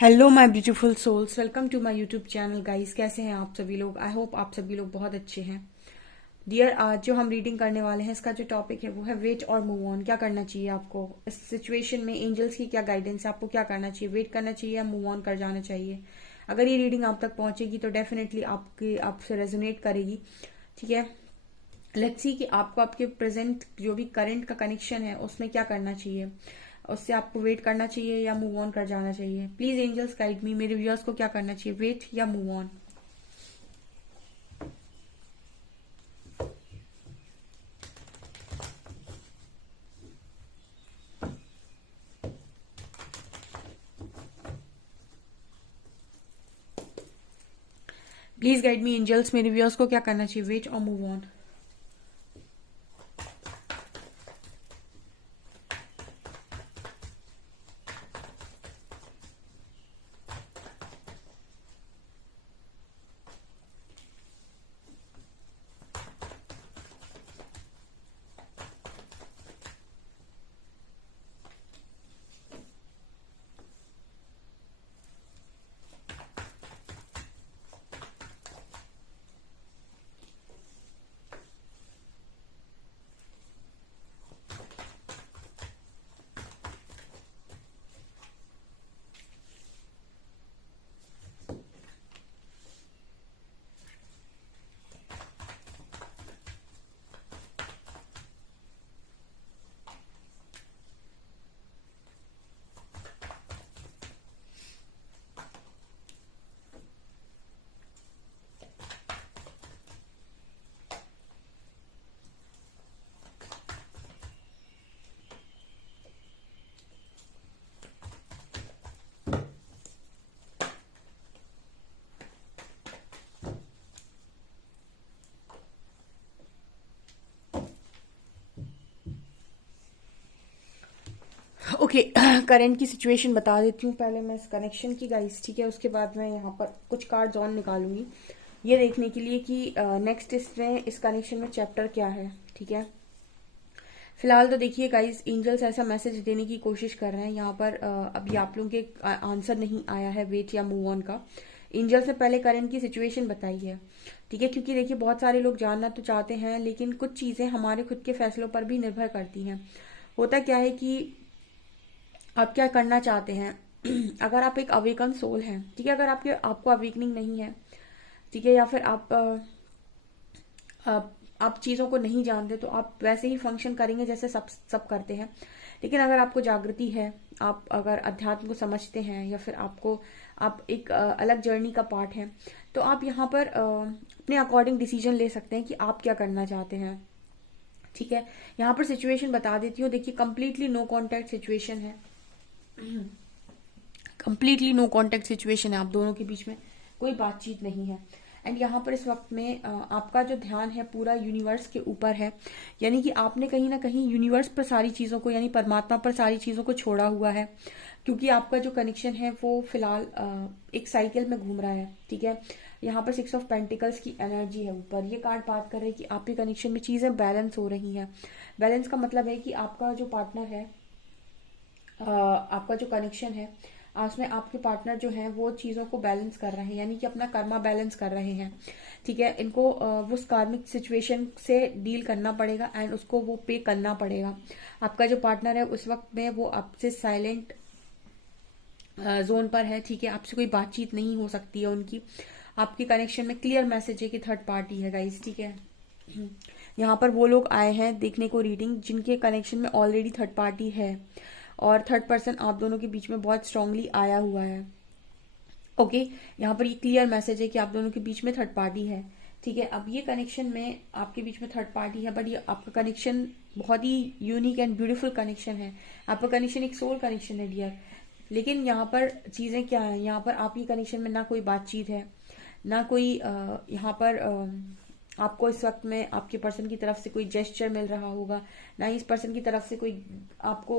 Hello my beautiful souls, welcome to my YouTube channel guys. कैसे हैं आप सभी लोग? आई होप आप सभी लोग बहुत अच्छे हैं। डियर, आज जो हम रीडिंग करने वाले हैं, इसका जो टॉपिक है वो है वेट और मूव ऑन। क्या करना चाहिए आपको इस सिचुएशन में? एंजल्स की क्या गाइडेंस है? आपको क्या करना चाहिए? वेट करना चाहिए या मूव ऑन कर जाना चाहिए? अगर ये रीडिंग आप तक पहुंचेगी तो डेफिनेटली आपसे रेजोनेट करेगी। ठीक है, लेट्स सी कि आपको आपके प्रेजेंट जो भी करंट का कनेक्शन है उसमें क्या करना चाहिए। उससे आपको वेट करना चाहिए या मूव ऑन कर जाना चाहिए? प्लीज एंजल्स गाइड मी, मेरे व्यूअर्स को क्या करना चाहिए, वेट या move on? Please guide me angels, मेरे व्यूअर्स को क्या करना चाहिए, वेट और मूव ऑन? ओके, करंट की सिचुएशन बता देती हूँ पहले मैं इस कनेक्शन की गाइस। ठीक है, उसके बाद मैं यहाँ पर कुछ कार्ड्स ऑन निकालूंगी ये देखने के लिए कि नेक्स्ट इसमें इस कनेक्शन में चैप्टर क्या है। ठीक है, फिलहाल तो देखिए गाइस, एंजल्स ऐसा मैसेज देने की कोशिश कर रहे हैं यहाँ पर। अभी आप लोगों के आंसर नहीं आया है वेट या मूव ऑन का। एंजल्स ने पहले करंट की सिचुएशन बताई है। ठीक है, क्योंकि देखिए बहुत सारे लोग जानना तो चाहते हैं लेकिन कुछ चीजें हमारे खुद के फैसलों पर भी निर्भर करती हैं। होता क्या है कि आप क्या करना चाहते हैं। अगर आप एक अवेकन सोल हैं, ठीक है, अगर आपको अवेकनिंग नहीं है, ठीक है, या फिर आप चीजों को नहीं जानते तो आप वैसे ही फंक्शन करेंगे जैसे सब सब करते हैं। लेकिन अगर आपको जागृति है, आप अगर अध्यात्म को समझते हैं या फिर आप एक अलग जर्नी का पार्ट हैं, तो आप यहाँ पर अपने अकॉर्डिंग डिसीजन ले सकते हैं कि आप क्या करना चाहते हैं। ठीक है, यहाँ पर सिचुएशन बता देती हूँ। देखिए, कंप्लीटली नो कॉन्टेक्ट सिचुएशन है। कंप्लीटली नो कांटेक्ट सिचुएशन है, आप दोनों के बीच में कोई बातचीत नहीं है। एंड यहाँ पर इस वक्त में आपका जो ध्यान है पूरा यूनिवर्स के ऊपर है। यानी कि आपने कहीं ना कहीं यूनिवर्स पर सारी चीजों को, यानी परमात्मा पर सारी चीजों को छोड़ा हुआ है। क्योंकि आपका जो कनेक्शन है वो फिलहाल एक साइकिल में घूम रहा है। ठीक है, यहाँ पर 6 ऑफ पेंटिकल्स की एनर्जी है ऊपर। ये कार्ड बात कर रहे हैं कि आपके कनेक्शन में चीजें बैलेंस हो रही हैं। बैलेंस का मतलब है कि आपका जो पार्टनर है, आपका जो कनेक्शन है, उसमें आपके पार्टनर जो है वो चीजों को बैलेंस कर रहे हैं, यानी कि अपना कर्मा बैलेंस कर रहे हैं। ठीक है, इनको वो कार्मिक सिचुएशन से डील करना पड़ेगा एंड उसको वो पे करना पड़ेगा। आपका जो पार्टनर है उस वक्त में वो आपसे साइलेंट जोन पर है। ठीक है, आपसे कोई बातचीत नहीं हो सकती है उनकी। आपके कनेक्शन में क्लियर मैसेज है कि थर्ड पार्टी है गाइस। ठीक है, यहाँ पर वो लोग आए हैं देखने को रीडिंग जिनके कनेक्शन में ऑलरेडी थर्ड पार्टी है और थर्ड पर्सन आप दोनों के बीच में बहुत स्ट्रांगली आया हुआ है। ओके, यहाँ पर ये क्लियर मैसेज है कि आप दोनों के बीच में थर्ड पार्टी है। ठीक है, अब ये कनेक्शन में आपके बीच में थर्ड पार्टी है, बट ये आपका कनेक्शन बहुत ही यूनिक एंड ब्यूटीफुल कनेक्शन है। आपका कनेक्शन एक सोल कनेक्शन है डियर। लेकिन यहाँ पर चीजें क्या है, यहाँ पर आपकी कनेक्शन में ना कोई बातचीत है, ना कोई यहाँ पर आपको इस वक्त में आपके पर्सन की तरफ से कोई जेस्चर मिल रहा होगा, ना ही इस पर्सन की तरफ से कोई आपको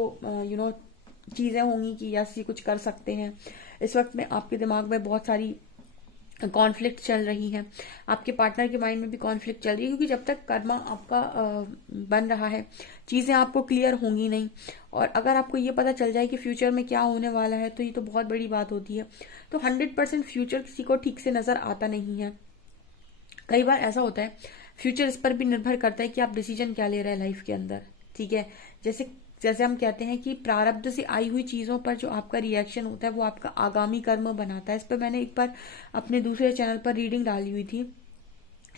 चीजें होंगी कि यस ये कुछ कर सकते हैं। इस वक्त में आपके दिमाग में बहुत सारी कॉन्फ्लिक्ट चल रही है, आपके पार्टनर के माइंड में भी कॉन्फ्लिक्ट चल रही है, क्योंकि जब तक कर्मा आपका बन रहा है चीजें आपको क्लियर होंगी नहीं। और अगर आपको ये पता चल जाए कि फ्यूचर में क्या होने वाला है तो ये तो बहुत बड़ी बात होती है। तो 100% फ्यूचर किसी को ठीक से नजर आता नहीं है। कई बार ऐसा होता है, फ्यूचर इस पर भी निर्भर करता है कि आप डिसीजन क्या ले रहे हैं लाइफ के अंदर। ठीक है, जैसे जैसे हम कहते हैं कि प्रारब्ध से आई हुई चीजों पर जो आपका रिएक्शन होता है वो आपका आगामी कर्म बनाता है। इस पर मैंने एक बार अपने दूसरे चैनल पर रीडिंग डाली हुई थी।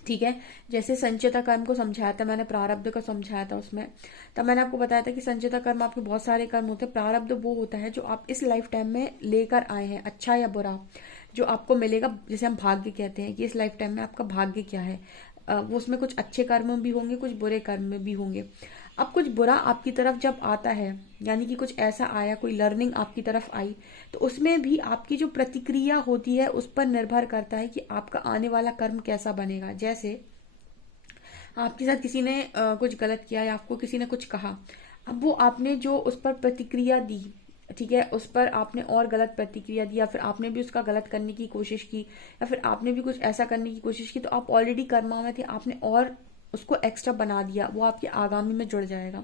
ठीक है, जैसे संचिता कर्म को समझाया था मैंने, प्रारब्ध को समझाया था उसमें। तब मैंने आपको बताया था कि संचिता कर्म आपके बहुत सारे कर्म होते हैं, प्रारब्ध वो होता है जो आप इस लाइफ टाइम में लेकर आए हैं, अच्छा या बुरा, जो आपको मिलेगा, जिसे हम भाग्य कहते हैं कि इस लाइफ टाइम में आपका भाग्य क्या है। वो उसमें कुछ अच्छे कर्म भी होंगे, कुछ बुरे कर्म भी होंगे। अब कुछ बुरा आपकी तरफ जब आता है, यानी कि कुछ ऐसा आया, कोई लर्निंग आपकी तरफ आई, तो उसमें भी आपकी जो प्रतिक्रिया होती है उस पर निर्भर करता है कि आपका आने वाला कर्म कैसा बनेगा। जैसे आपके साथ किसी ने कुछ गलत किया या आपको किसी ने कुछ कहा, अब वो आपने जो उस पर प्रतिक्रिया दी, ठीक है, उस पर आपने और गलत प्रतिक्रिया दी, या फिर आपने भी उसका गलत करने की कोशिश की, या फिर आपने भी कुछ ऐसा करने की कोशिश की, तो आप ऑलरेडी कर्मा में थे, आपने और उसको एक्स्ट्रा बना दिया, वो आपके आगामी में जुड़ जाएगा।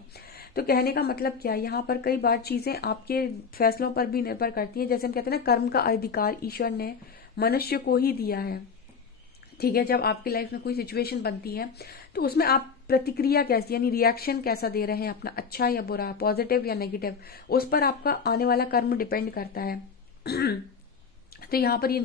तो कहने का मतलब क्या है, यहाँ पर कई बार चीजें आपके फैसलों पर भी निर्भर करती हैं। जैसे हम कहते हैं ना, कर्म का अधिकार ईश्वर ने मनुष्य को ही दिया है। ठीक है, जब आपकी लाइफ में कोई सिचुएशन बनती है तो उसमें आप प्रतिक्रिया कैसी, यानी रिएक्शन कैसा दे रहे हैं अपना, अच्छा या बुरा, पॉजिटिव या नेगेटिव, उस पर आपका आने वाला कर्म डिपेंड करता है। तो यहाँ पर ये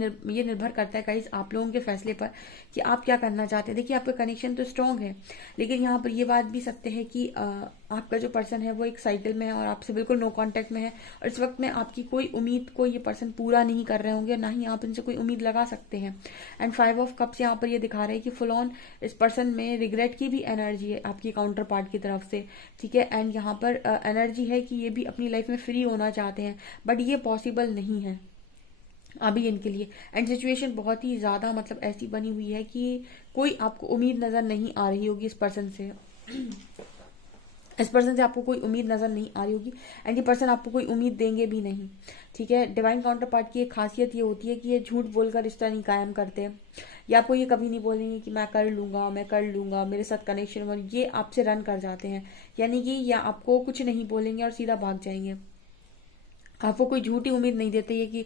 निर्भर करता है गाइस आप लोगों के फैसले पर कि आप क्या करना चाहते हैं। देखिए, आपका कनेक्शन तो स्ट्रांग है, लेकिन यहाँ पर ये बात भी सत्य है कि आपका जो पर्सन है वो एक साइकिल में है और आपसे बिल्कुल नो कांटेक्ट में है, और इस वक्त में आपकी कोई उम्मीद को ये पर्सन पूरा नहीं कर रहे होंगे, ना ही आप इनसे कोई उम्मीद लगा सकते हैं। एंड 5 ऑफ कप्स यहाँ पर ये दिखा रहे हैं कि फुल ऑन इस पर्सन में रिग्रेट की भी एनर्जी है आपकी काउंटर पार्ट की तरफ से। ठीक है, एंड यहाँ पर एनर्जी है कि ये भी अपनी लाइफ में फ्री होना चाहते हैं, बट ये पॉसिबल नहीं है अभी इनके लिए। एंड सिचुएशन बहुत ही ज्यादा मतलब ऐसी बनी हुई है कि कोई आपको उम्मीद नजर नहीं आ रही होगी इस पर्सन से। इस पर्सन से आपको कोई उम्मीद नजर नहीं आ रही होगी, एंड ये पर्सन आपको कोई उम्मीद देंगे भी नहीं। ठीक है, डिवाइन काउंटर पार्ट की एक खासियत ये होती है कि ये झूठ बोलकर रिश्ता नहीं कायम करते। या आपको ये कभी नहीं बोलेंगे कि मैं कर लूंगा, मेरे साथ कनेक्शन, और ये आपसे रन कर जाते हैं। यानी कि या आपको कुछ नहीं बोलेंगे और सीधा भाग जाएंगे। आपको कोई झूठी उम्मीद नहीं देते ये कि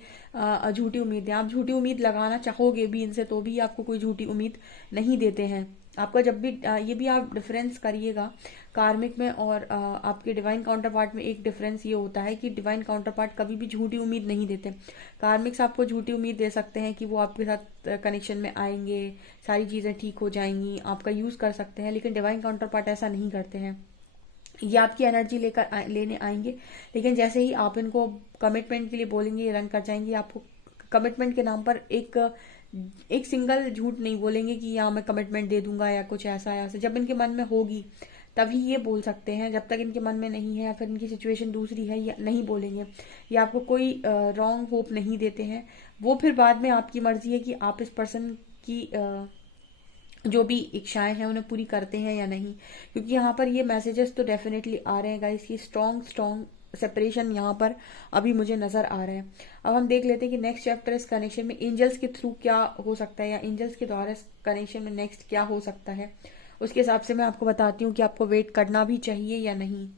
झूठी उम्मीद है, आप झूठी उम्मीद लगाना चाहोगे भी इनसे तो भी आपको कोई झूठी उम्मीद नहीं देते हैं। आपका जब भी ये भी आप डिफरेंस करिएगा कार्मिक में और आपके डिवाइन काउंटर पार्ट में, एक डिफरेंस ये होता है कि डिवाइन काउंटर पार्ट कभी भी झूठी उम्मीद नहीं देते। कार्मिक्स आपको झूठी उम्मीद दे सकते हैं कि वो आपके साथ कनेक्शन में आएंगे, सारी चीजें ठीक हो जाएंगी, आपका यूज कर सकते हैं, लेकिन डिवाइन काउंटर पार्ट ऐसा नहीं करते हैं। ये आपकी एनर्जी लेने आएंगे, लेकिन जैसे ही आप इनको कमिटमेंट के लिए बोलेंगे ये रन कर जाएंगे। आपको कमिटमेंट के नाम पर एक सिंगल झूठ नहीं बोलेंगे कि या मैं कमिटमेंट दे दूंगा या कुछ ऐसा या ऐसा। जब इनके मन में होगी तभी ये बोल सकते हैं, जब तक इनके मन में नहीं है या फिर इनकी सिचुएशन दूसरी है या नहीं बोलेंगे, या आपको कोई रॉन्ग होप नहीं देते हैं। वो फिर बाद में आपकी मर्जी है कि आप इस पर्सन की जो भी इच्छाएं हैं उन्हें पूरी करते हैं या नहीं। क्योंकि यहाँ पर ये मैसेजेस तो डेफिनेटली आ रहे हैं गाइस, ये स्ट्रॉन्ग सेपरेशन यहाँ पर अभी मुझे नजर आ रहा है। अब हम देख लेते हैं कि नेक्स्ट चैप्टर इस कनेक्शन में एंजल्स के थ्रू क्या हो सकता है, या एंजल्स के द्वारा इस कनेक्शन में नेक्स्ट क्या हो सकता है। उसके हिसाब से मैं आपको बताती हूँ कि आपको वेट करना भी चाहिए या नहीं।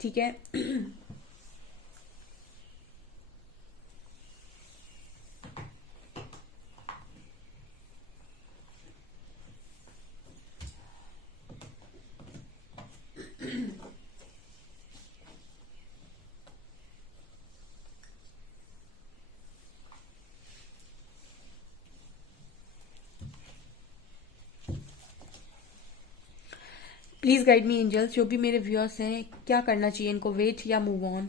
ठीक है। प्लीज गाइड मी एंजल्स, जो भी मेरे व्यूअर्स हैं क्या करना चाहिए इनको, वेट या मूव ऑन।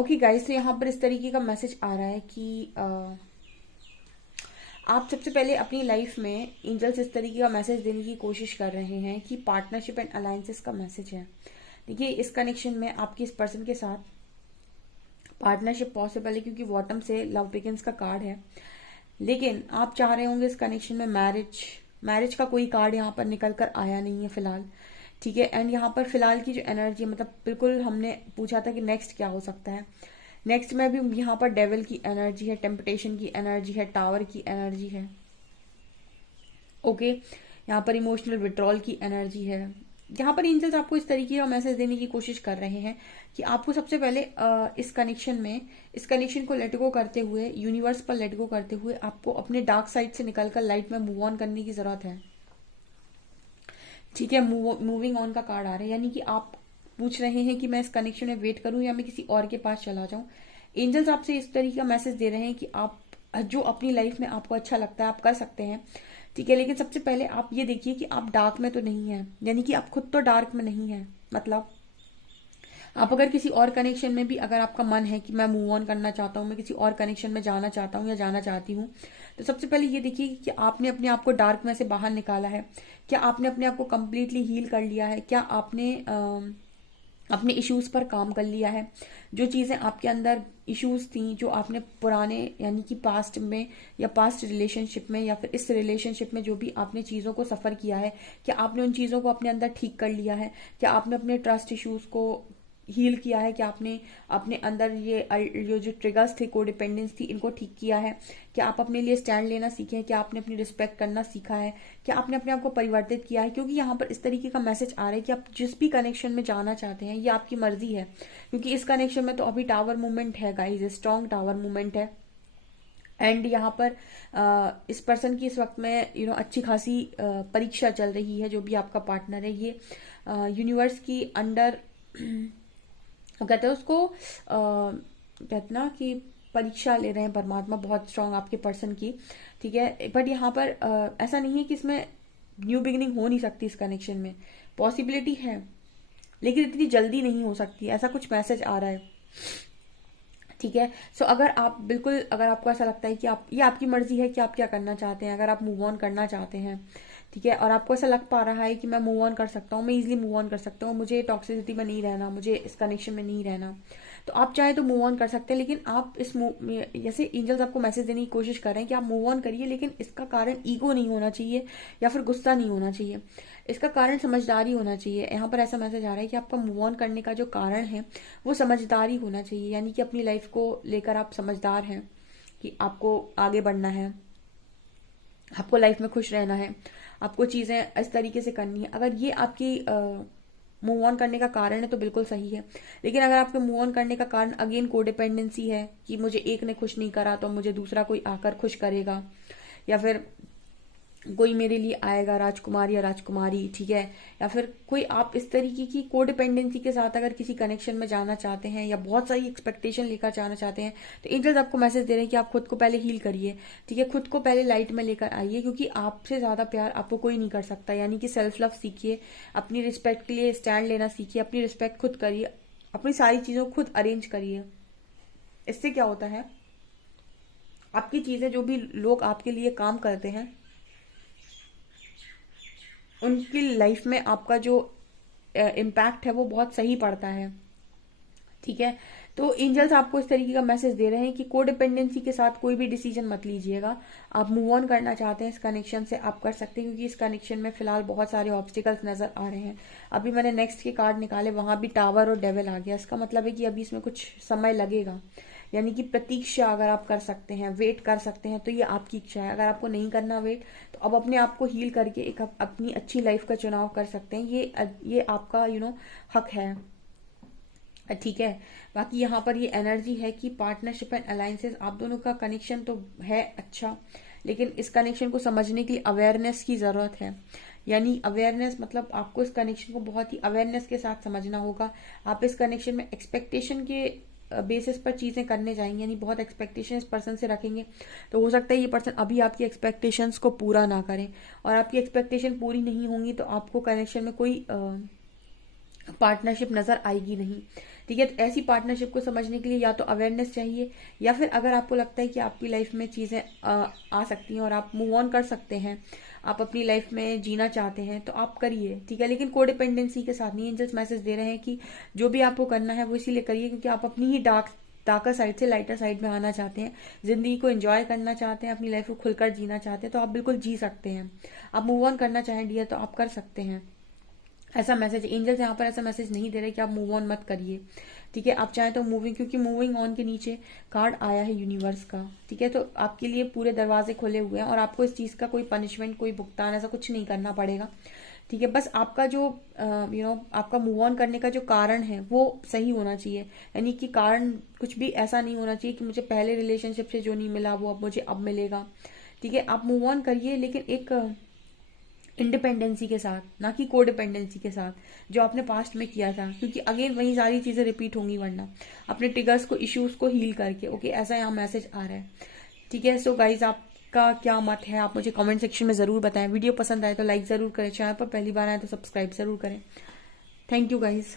ओके गाइस, तो यहाँ पर इस तरीके का मैसेज आ रहा है कि आप सबसे पहले अपनी लाइफ में एंजल्स इस तरीके का मैसेज देने की कोशिश कर रहे हैं कि पार्टनरशिप एंड अलायंसेस का मैसेज है। देखिए, इस कनेक्शन में आपकी इस पर्सन के साथ पार्टनरशिप पॉसिबल है, क्योंकि बॉटम से लव बिगिंस का कार्ड है। लेकिन आप चाह रहे होंगे इस कनेक्शन में मैरिज का कोई कार्ड यहाँ पर निकल कर आया नहीं है फिलहाल, ठीक है। एंड यहाँ पर फिलहाल की जो एनर्जी, मतलब बिल्कुल हमने पूछा था कि नेक्स्ट क्या हो सकता है, नेक्स्ट में भी यहाँ पर डेविल की एनर्जी है, टेम्पटेशन की एनर्जी है, टावर की एनर्जी है, ओके। यहाँ पर इमोशनल विड्रॉल की एनर्जी है। यहाँ पर एंजल्स आपको इस तरीके का मैसेज देने की कोशिश कर रहे हैं कि आपको सबसे पहले इस कनेक्शन को लेट गो करते हुए, यूनिवर्स पर लेट गो करते हुए, आपको अपने डार्क साइड से निकलकर लाइट में मूव ऑन करने की जरूरत है, ठीक है। मूविंग ऑन का कार्ड आ रहा है, यानी कि आप पूछ रहे हैं कि मैं इस कनेक्शन में वेट करूं या मैं किसी और के पास चला जाऊं। एंजल्स आपसे इस तरीके का मैसेज दे रहे हैं कि आप जो अपनी लाइफ में आपको अच्छा लगता है आप कर सकते हैं, ठीक है। लेकिन सबसे पहले आप ये देखिए कि आप डार्क में तो नहीं है, यानी कि आप खुद तो डार्क में नहीं है। मतलब आप अगर किसी और कनेक्शन में भी अगर आपका मन है कि मैं मूव ऑन करना चाहता हूँ, मैं किसी और कनेक्शन में जाना चाहता हूँ या जाना चाहती हूँ, तो सबसे पहले ये देखिए कि आपने अपने आप को डार्क में से बाहर निकाला है क्या, आपने अपने आप को कम्प्लीटली हील कर लिया है क्या, आपने अपने इश्यूज पर काम कर लिया है। जो चीजें आपके अंदर इश्यूज थी, जो आपने पुराने यानी कि पास्ट में या पास्ट रिलेशनशिप में या फिर इस रिलेशनशिप में जो भी आपने चीजों को सफर किया है, क्या आपने उन चीजों को अपने अंदर ठीक कर लिया है, क्या आपने अपने ट्रस्ट इश्यूज को हील किया है, क्या आपने अपने अंदर ये जो ट्रिगर्स थे, कोडिपेंडेंस थी, इनको ठीक किया है, क्या आप अपने लिए स्टैंड लेना सीखे हैं, क्या आपने अपनी रिस्पेक्ट करना सीखा है, क्या आपने अपने आप को परिवर्तित किया है। क्योंकि यहाँ पर इस तरीके का मैसेज आ रहा है कि आप जिस भी कनेक्शन में जाना चाहते हैं ये आपकी मर्जी है, क्योंकि इस कनेक्शन में तो अभी टावर मूवमेंट है गाइज, स्ट्रॉन्ग टावर मूवमेंट है। एंड यहाँ पर इस पर्सन की इस वक्त में अच्छी खासी परीक्षा चल रही है। जो भी आपका पार्टनर है ये यूनिवर्स की अंडर कहते हैं उसको, कहते ना कि परीक्षा ले रहे हैं परमात्मा बहुत स्ट्रांग आपके पर्सन की, ठीक है। बट यहाँ पर ऐसा नहीं है कि इसमें न्यू बिगिनिंग हो नहीं सकती, इस कनेक्शन में पॉसिबिलिटी है लेकिन इतनी जल्दी नहीं हो सकती, ऐसा कुछ मैसेज आ रहा है, ठीक है। सो अगर आपको ऐसा लगता है कि ये आपकी मर्जी है कि आप क्या करना चाहते हैं, अगर आप मूव ऑन करना चाहते हैं, ठीक है, और आपको ऐसा लग पा रहा है कि मैं मूव ऑन कर सकता हूँ, मैं इजीली मूव ऑन कर सकता हूँ, मुझे टॉक्सिसिटी में नहीं रहना, मुझे इस कनेक्शन में नहीं रहना, तो आप चाहे तो मूव ऑन कर सकते हैं। लेकिन आप जैसे एंजल्स आपको मैसेज देने की कोशिश कर रहे हैं कि आप मूव ऑन करिए, लेकिन इसका कारण ईगो नहीं होना चाहिए या फिर गुस्सा नहीं होना चाहिए, इसका कारण समझदारी होना चाहिए। यहाँ पर ऐसा मैसेज आ रहा है कि आपका मूव ऑन करने का जो कारण है वो समझदारी होना चाहिए, यानी कि अपनी लाइफ को लेकर आप समझदार हैं कि आपको आगे बढ़ना है, आपको लाइफ में खुश रहना है, आपको चीजें इस तरीके से करनी है। अगर ये आपकी मूव ऑन करने का कारण है तो बिल्कुल सही है। लेकिन अगर आपके मूव ऑन करने का कारण अगेन कोडिपेंडेंसी है कि मुझे एक ने खुश नहीं करा तो मुझे दूसरा कोई आकर खुश करेगा, या फिर कोई मेरे लिए आएगा राजकुमार या राजकुमारी, ठीक है, या फिर कोई आप इस तरीके की कोडिपेंडेंसी के साथ अगर किसी कनेक्शन में जाना चाहते हैं या बहुत सारी एक्सपेक्टेशन लेकर जाना चाहते हैं, तो एंजल्स आपको मैसेज दे रहे हैं कि आप खुद को पहले हील करिए, ठीक है, खुद को पहले लाइट में लेकर आइए, क्योंकि आपसे ज्यादा प्यार आपको कोई नहीं कर सकता। यानी कि सेल्फ लव सीखिए, अपनी रिस्पेक्ट के लिए स्टैंड लेना सीखिए, अपनी रिस्पेक्ट खुद करिए, अपनी सारी चीजों को खुद अरेंज करिए। इससे क्या होता है, आपकी चीजें, जो भी लोग आपके लिए काम करते हैं उनकी लाइफ में आपका जो इम्पैक्ट है वो बहुत सही पड़ता है, ठीक है। तो एंजल्स आपको इस तरीके का मैसेज दे रहे हैं कि कोडिपेंडेंसी के साथ कोई भी डिसीजन मत लीजिएगा। आप मूव ऑन करना चाहते हैं इस कनेक्शन से, आप कर सकते हैं, क्योंकि इस कनेक्शन में फिलहाल बहुत सारे ऑब्स्टिकल्स नजर आ रहे हैं। अभी मैंने नेक्स्ट के कार्ड निकाले, वहां भी टावर और डेविल आ गया, इसका मतलब है कि अभी इसमें कुछ समय लगेगा। यानी कि प्रतीक्षा अगर आप कर सकते हैं, वेट कर सकते हैं, तो ये आपकी इच्छा है। अगर आपको नहीं करना वेट, तो अब अपने आप को हील करके एक अपनी अच्छी लाइफ का चुनाव कर सकते हैं। ये आपका हक है, ठीक है। बाकी यहाँ पर ये एनर्जी है कि पार्टनरशिप एंड अलायंसेस, आप दोनों का कनेक्शन तो है अच्छा, लेकिन इस कनेक्शन को समझने के लिए अवेयरनेस की जरूरत है। यानी अवेयरनेस मतलब आपको इस कनेक्शन को बहुत ही अवेयरनेस के साथ समझना होगा। आप इस कनेक्शन में एक्सपेक्टेशन के बेसिस पर चीजें करने जाएंगे, यानी बहुत एक्सपेक्टेशन इस पर्सन से रखेंगे, तो हो सकता है ये पर्सन अभी आपकी एक्सपेक्टेशंस को पूरा ना करें, और आपकी एक्सपेक्टेशन पूरी नहीं होंगी तो आपको कनेक्शन में कोई पार्टनरशिप नजर आएगी नहीं। ठीक है, तो ऐसी पार्टनरशिप को समझने के लिए या तो अवेयरनेस चाहिए, या फिर अगर आपको लगता है कि आपकी लाइफ में चीजें आ सकती हैं और आप मूव ऑन कर सकते हैं, आप अपनी लाइफ में जीना चाहते हैं, तो आप करिए। ठीक है, लेकिन कोडिपेंडेंसी के साथ नहीं। एंजल्स मैसेज दे रहे हैं कि जो भी आपको करना है वो इसीलिए करिए क्योंकि आप अपनी ही डार्कर साइड से लाइटर साइड में आना चाहते हैं, जिंदगी को एंजॉय करना चाहते हैं, अपनी लाइफ को खुलकर जीना चाहते हैं, तो आप बिल्कुल जी सकते हैं। आप मूव ऑन करना चाहें डियर तो आप कर सकते हैं। ऐसा मैसेज एंजल्स यहाँ पर ऐसा मैसेज नहीं दे रहे कि आप मूव ऑन मत करिए। ठीक है, आप चाहें तो मूविंग, क्योंकि मूविंग ऑन के नीचे कार्ड आया है यूनिवर्स का। ठीक है, तो आपके लिए पूरे दरवाजे खुले हुए हैं और आपको इस चीज का कोई पनिशमेंट, कोई भुगतान ऐसा कुछ नहीं करना पड़ेगा। ठीक है, बस आपका जो आपका मूव ऑन करने का जो कारण है वो सही होना चाहिए। यानी कि कारण कुछ भी ऐसा नहीं होना चाहिए कि मुझे पहले रिलेशनशिप से जो नहीं मिला वो अब मुझे अब मिलेगा। ठीक है, आप मूव ऑन करिए लेकिन एक इंडिपेंडेंसी के साथ, ना कि कोडिपेंडेंसी के साथ जो आपने पास्ट में किया था, क्योंकि अगेन वही सारी चीजें रिपीट होंगी वरना, अपने ट्रिगर्स को, इश्यूज को हील करके। ओके, ऐसा यहाँ मैसेज आ रहा है। ठीक है, सो गाइज आपका क्या मत है आप मुझे कमेंट सेक्शन में जरूर बताएं। वीडियो पसंद आए तो लाइक जरूर करें, चैनल पर पहली बार आए तो सब्सक्राइब जरूर करें। Thank you guys.